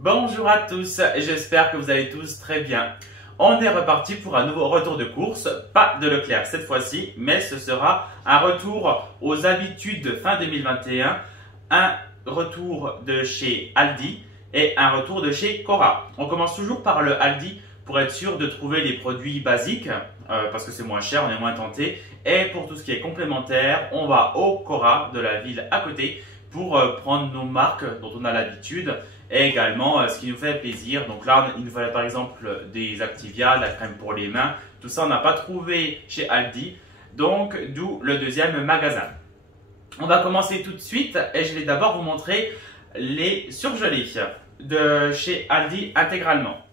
Bonjour à tous, j'espère que vous allez tous très bien. On est reparti pour un nouveau retour de course, pas de Leclerc cette fois-ci, mais ce sera un retour aux habitudes de fin 2021, un retour de chez Aldi et un retour de chez Cora. On commence toujours par le Aldi pour être sûr de trouver les produits basiques, parce que c'est moins cher, on est moins tenté. Et pour tout ce qui est complémentaire, on va au Cora de la ville à côté pour prendre nos marques dont on a l'habitude et également ce qui nous fait plaisir. Donc là, il nous fallait par exemple des Activia, de la crème pour les mains. Tout ça, on n'a pas trouvé chez Aldi, donc d'où le deuxième magasin. On va commencer tout de suite et je vais d'abord vous montrer les surgelés de chez Aldi intégralement.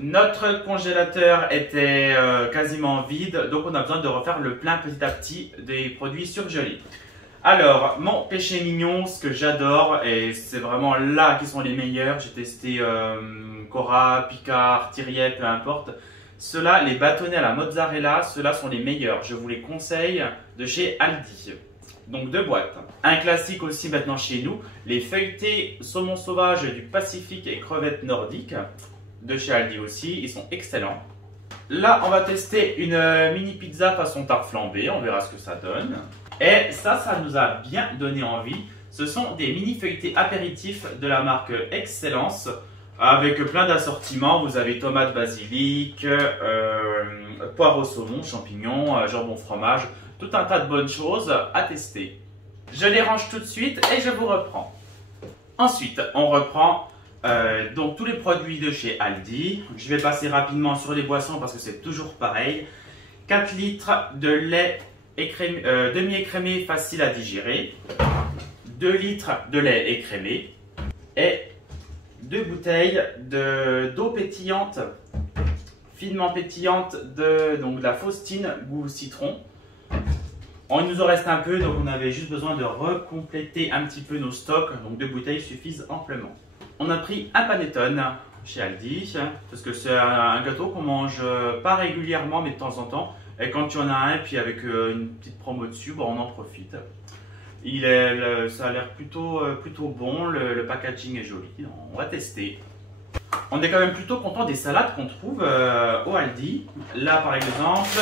Notre congélateur était quasiment vide, donc on a besoin de refaire le plein petit à petit des produits surgelés. Alors, mon péché mignon, ce que j'adore, et c'est vraiment là qui sont les meilleurs, j'ai testé Cora, Picard, Tiriel, peu importe. Ceux-là, les bâtonnets à la mozzarella, ceux-là sont les meilleurs. Je vous les conseille de chez Aldi. Donc 2 boîtes. Un classique aussi maintenant chez nous, les feuilletés saumon sauvage du Pacifique et crevettes nordiques. De chez Aldi aussi, ils sont excellents. Là, on va tester une mini pizza façon tarte flambée, on verra ce que ça donne. Et ça nous a bien donné envie. Ce sont des mini feuilletés apéritifs de la marque Excellence, avec plein d'assortiments. Vous avez tomates basilic, poire au saumon, champignons, jambon fromage, tout un tas de bonnes choses à tester. Je les range tout de suite et je vous reprends. Ensuite, on reprend donc tous les produits de chez Aldi. Je vais passer rapidement sur les boissons parce que c'est toujours pareil. 4 litres de lait demi-écrémé facile à digérer, 2 litres de lait écrémé et 2 bouteilles d'eau pétillante, finement pétillante de la Faustine goût citron. Il nous en reste un peu, donc on avait juste besoin de recompléter un petit peu nos stocks, donc 2 bouteilles suffisent amplement. On a pris un panettone chez Aldi, parce que c'est un gâteau qu'on mange pas régulièrement, mais de temps en temps. Et quand il y en a un, puis avec une petite promo dessus, bon, on en profite. Ça a l'air plutôt bon, le packaging est joli, on va tester. On est quand même plutôt content des salades qu'on trouve au Aldi. Là par exemple,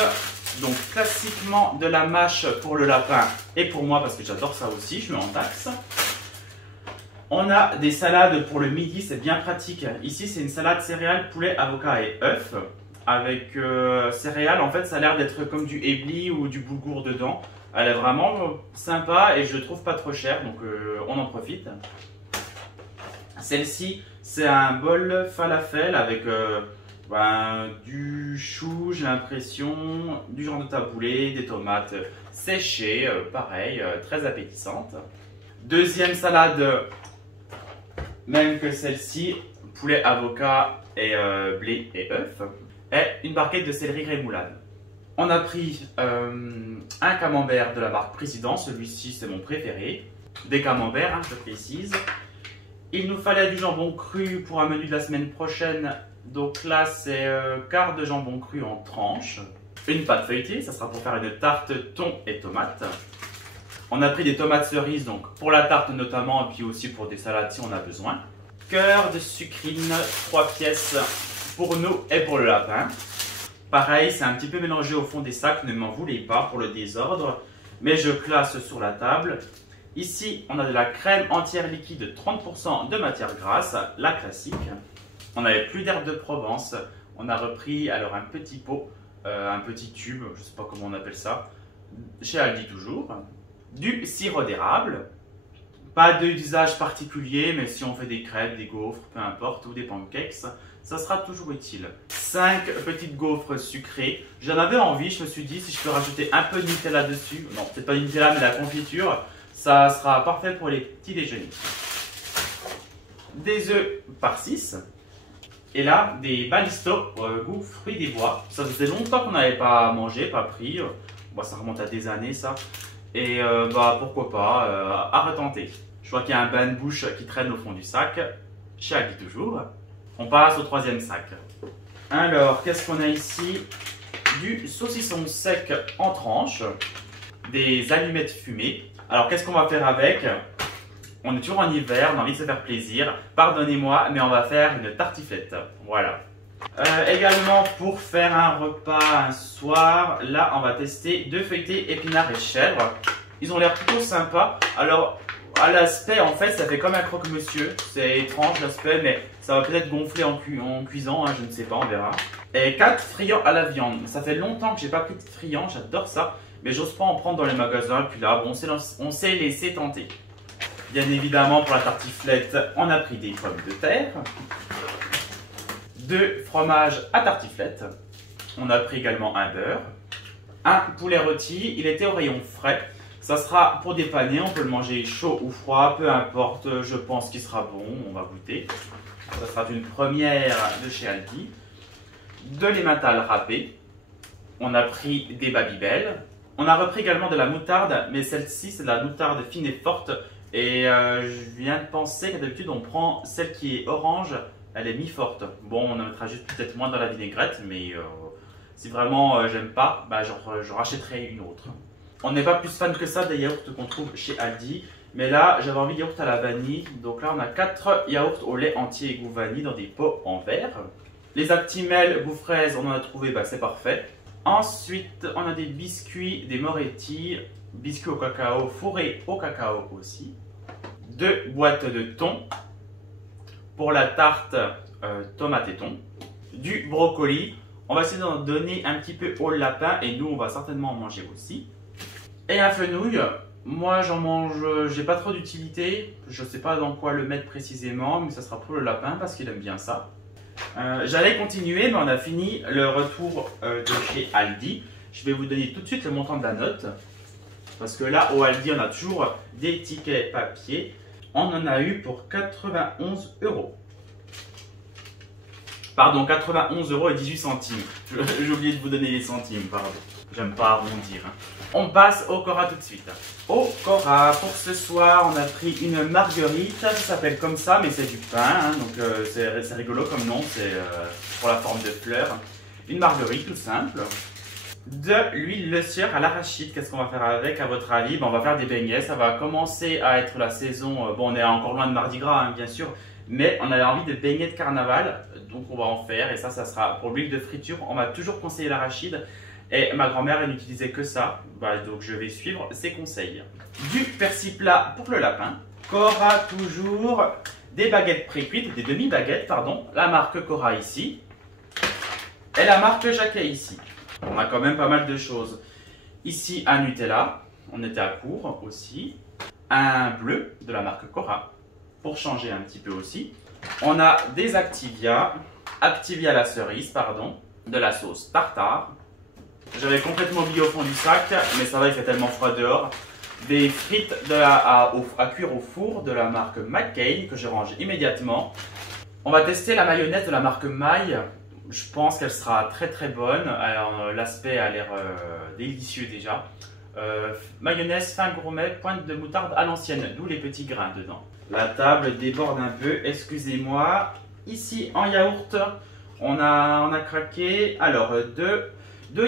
donc classiquement de la mâche pour le lapin et pour moi parce que j'adore ça aussi, je mets en taxe. On a des salades pour le midi, c'est bien pratique. Ici, c'est une salade céréales, poulet, avocat et œufs. Avec céréales, en fait, ça a l'air d'être comme du ébli ou du boulgour dedans. Elle est vraiment sympa et je trouve pas trop cher, donc on en profite. Celle-ci, c'est un bol falafel avec du chou, j'ai l'impression, du genre de taboulé, des tomates séchées, pareil, très appétissante. Deuxième salade, même que celle-ci, poulet, avocat et blé et œufs. Et une barquette de céleri rémoulade. On a pris un camembert de la marque Président, celui-ci c'est mon préféré. Des camemberts, hein, je précise. Il nous fallait du jambon cru pour un menu de la semaine prochaine. Donc là c'est quart de jambon cru en tranches. Une pâte feuilletée, ça sera pour faire une tarte thon et tomate. On a pris des tomates cerises, donc pour la tarte notamment, et puis aussi pour des salades si on a besoin. Cœur de sucrine, 3 pièces pour nous et pour le lapin. Pareil, c'est un petit peu mélangé au fond des sacs, ne m'en voulez pas pour le désordre, mais je classe sur la table. Ici, on a de la crème entière liquide, 30% de matière grasse, la classique. On n'avait plus d'herbe de Provence, on a repris alors un petit pot, un petit tube, je ne sais pas comment on appelle ça, chez Aldi toujours. Du sirop d'érable, pas d'usage particulier, mais si on fait des crêpes, des gaufres, peu importe, ou des pancakes, ça sera toujours utile. 5 petites gaufres sucrées. J'en avais envie, je me suis dit si je peux rajouter un peu de Nutella dessus, non, peut-être pas du Nutella, mais la confiture, ça sera parfait pour les petits déjeuners. Des œufs par 6. Et là, des balistos goût fruits des bois. Ça faisait longtemps qu'on n'avait pas mangé, pas pris. Bon, ça remonte à des années, ça. Et pourquoi pas, à retenter. Je vois qu'il y a un bain de bouche qui traîne au fond du sac. Chez Aldi toujours. On passe au 3e sac. Alors, qu'est-ce qu'on a ici? du saucisson sec en tranches, des allumettes fumées. Alors qu'est-ce qu'on va faire avec? On est toujours en hiver, on a envie de se faire plaisir. Pardonnez-moi, mais on va faire une tartiflette. Voilà. Également, pour faire un repas un soir, là, on va tester 2 feuilletés épinards et chèvres. Ils ont l'air plutôt sympas. Alors, à l'aspect, en fait, ça fait comme un croque-monsieur. C'est étrange l'aspect, mais ça va peut-être gonfler en cuisant, hein, je ne sais pas, on verra. Et 4 friands à la viande. Ça fait longtemps que j'ai pas pris de friands, j'adore ça. Mais j'ose pas en prendre dans les magasins. Puis là, bon, on s'est laissé tenter. Bien évidemment, pour la tartiflette, on a pris des pommes de terre, 2 fromages à tartiflette. On a pris également un beurre, un poulet rôti. Il était au rayon frais. Ça sera pour dépanner. On peut le manger chaud ou froid, peu importe. Je pense qu'il sera bon. On va goûter. Ça sera une première de chez Aldi. De l'emmental râpé. On a pris des Babybel. On a repris également de la moutarde, mais celle-ci, c'est de la moutarde fine et forte. Et je viens de penser que d'habitude on prend celle qui est orange, elle est mi-forte. Bon, on en mettra juste peut-être moins dans la vinaigrette, mais si vraiment j'aime pas, bah, je rachèterai une autre. On n'est pas plus fan que ça des yaourts qu'on trouve chez Aldi, mais là j'avais envie de yaourt à la vanille. Donc là on a 4 yaourts au lait entier et goût vanille dans des pots en verre. Les Actimel goût fraise, on en a trouvé, bah, c'est parfait. Ensuite on a des biscuits, des Moretti. Biscuits au cacao, fourrés au cacao aussi. 2 boîtes de thon. Pour la tarte tomate et thon. Du brocoli. On va essayer d'en donner un petit peu au lapin et nous on va certainement en manger aussi. Et un fenouil. Moi j'en mange, j'ai pas trop d'utilité. Je sais pas dans quoi le mettre précisément, mais ça sera pour le lapin parce qu'il aime bien ça. J'allais continuer, mais on a fini le retour de chez Aldi. Je vais vous donner tout de suite le montant de la note. Parce que là, au Aldi, on a toujours des tickets papier. On en a eu pour 91 €. Pardon, 91 € et 18 centimes. J'ai oublié de vous donner les centimes, pardon. J'aime pas arrondir. On passe au Cora tout de suite. Au Cora, pour ce soir, on a pris une marguerite. Ça s'appelle comme ça, mais c'est du pain. Hein, donc c'est rigolo comme nom. C'est pour la forme de fleur. Une marguerite tout simple. De l'huile de sueur à l'arachide. Qu'est-ce qu'on va faire avec, à votre avis? On va faire des beignets. Ça va commencer à être la saison. Bon, on est encore loin de Mardi Gras, hein, bien sûr. Mais on a envie de beignets de carnaval. Donc, on va en faire. Et ça sera pour l'huile de friture. On m'a toujours conseillé l'arachide. Et ma grand-mère, elle n'utilisait que ça. Donc, je vais suivre ses conseils. Du persil plat pour le lapin. Cora, toujours. Des baguettes pré-cuites. Des demi-baguettes, pardon. La marque Cora ici. Et la marque Jacquet ici. On a quand même pas mal de choses. Ici, un Nutella. On était à court aussi. Un bleu de la marque Cora. Pour changer un petit peu aussi. On a des Activia. Activia la cerise, pardon. De la sauce tartare. J'avais complètement oublié au fond du sac. Mais ça va, il fait tellement froid dehors. Des frites à cuire au four de la marque McCain. Que je range immédiatement. On va tester la mayonnaise de la marque Maille. Je pense qu'elle sera très très bonne. Alors l'aspect a l'air délicieux déjà. Mayonnaise fin gourmet, pointe de moutarde à l'ancienne, d'où les petits grains dedans. La table déborde un peu, excusez-moi. Ici en yaourt, on a craqué. Alors deux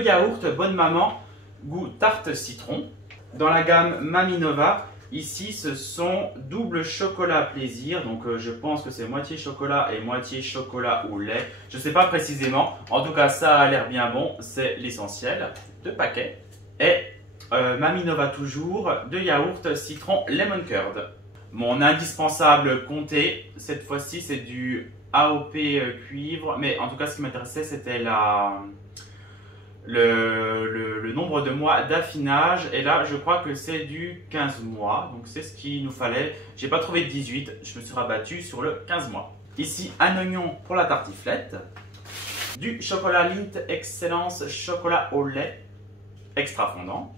yaourts Bonne Maman, goût tarte citron. Dans la gamme Maminova. Ici, ce sont double chocolat plaisir, donc je pense que c'est moitié chocolat et moitié chocolat au lait. Je ne sais pas précisément, en tout cas ça a l'air bien bon, c'est l'essentiel. 2 paquets. Et Maminova toujours, 2 yaourts citron lemon curd. Mon indispensable comté, cette fois-ci c'est du AOP cuivre, mais en tout cas ce qui m'intéressait c'était le nombre de mois d'affinage, et là je crois que c'est du 15 mois, donc c'est ce qu'il nous fallait. J'ai pas trouvé de 18, je me suis rabattu sur le 15 mois. Ici un oignon pour la tartiflette, du chocolat Lindt Excellence chocolat au lait extra fondant,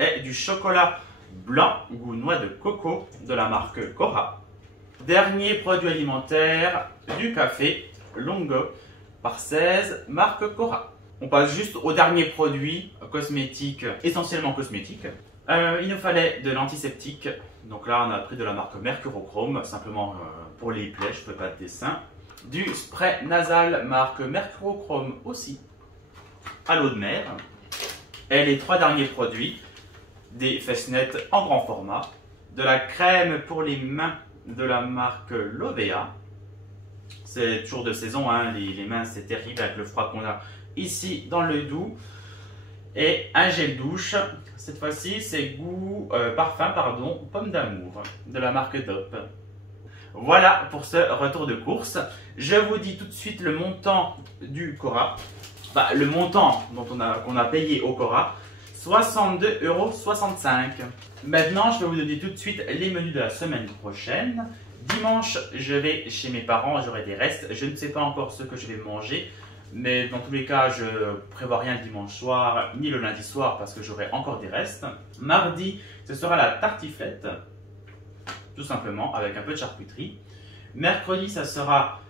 et du chocolat blanc goût noix de coco de la marque Cora. Dernier produit alimentaire, du café Longo par 16 marque Cora. On passe juste au dernier produit cosmétique, essentiellement cosmétique. Il nous fallait de l'antiseptique. Donc là, on a pris de la marque Mercurochrome, simplement pour les plaies, je ne fais pas de dessin. Du spray nasal marque Mercurochrome aussi. à l'eau de mer. Et les 3 derniers produits, des fesnettes en grand format, de la crème pour les mains de la marque Lovea. C'est toujours de saison, hein, les mains c'est terrible avec le froid qu'on a ici dans le Doubs. Et un gel douche, cette fois-ci c'est goût, parfum pardon, pomme d'amour de la marque Dop. Voilà pour ce retour de course. Je vous dis tout de suite le montant du Cora. Bah, le montant qu'on a payé au Cora, 62,65 €. Maintenant, je vais vous donner tout de suite les menus de la semaine prochaine. Dimanche, je vais chez mes parents, j'aurai des restes. Je ne sais pas encore ce que je vais manger. Mais dans tous les cas, je ne prévois rien le dimanche soir, ni le lundi soir, parce que j'aurai encore des restes. Mardi, ce sera la tartiflette, tout simplement, avec un peu de charcuterie. Mercredi, ça sera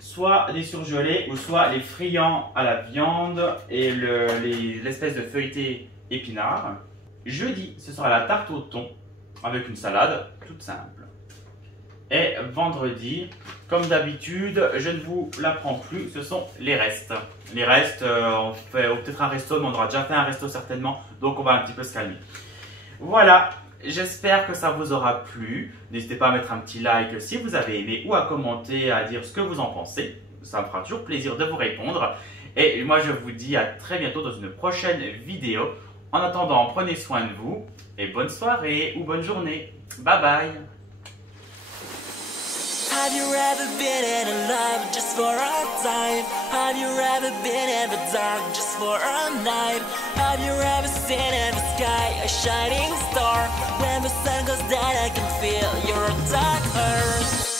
soit des surgelés, ou soit les friands à la viande et l'espèce de feuilleté épinard. Jeudi, ce sera la tarte au thon, avec une salade, toute simple. Et vendredi, comme d'habitude, je ne vous l'apprends plus, ce sont les restes. Les restes, on fait peut-être un resto, mais on aura déjà fait un resto certainement, donc on va un petit peu se calmer. Voilà, j'espère que ça vous aura plu. N'hésitez pas à mettre un petit like si vous avez aimé ou à commenter, à dire ce que vous en pensez. Ça me fera toujours plaisir de vous répondre. Et moi, je vous dis à très bientôt dans une prochaine vidéo. En attendant, prenez soin de vous et bonne soirée ou bonne journée. Bye bye! Have you ever been in love just for a time? Have you ever been in the dark just for a night? Have you ever seen in the sky a shining star? When the sun goes down I can feel your dark heart.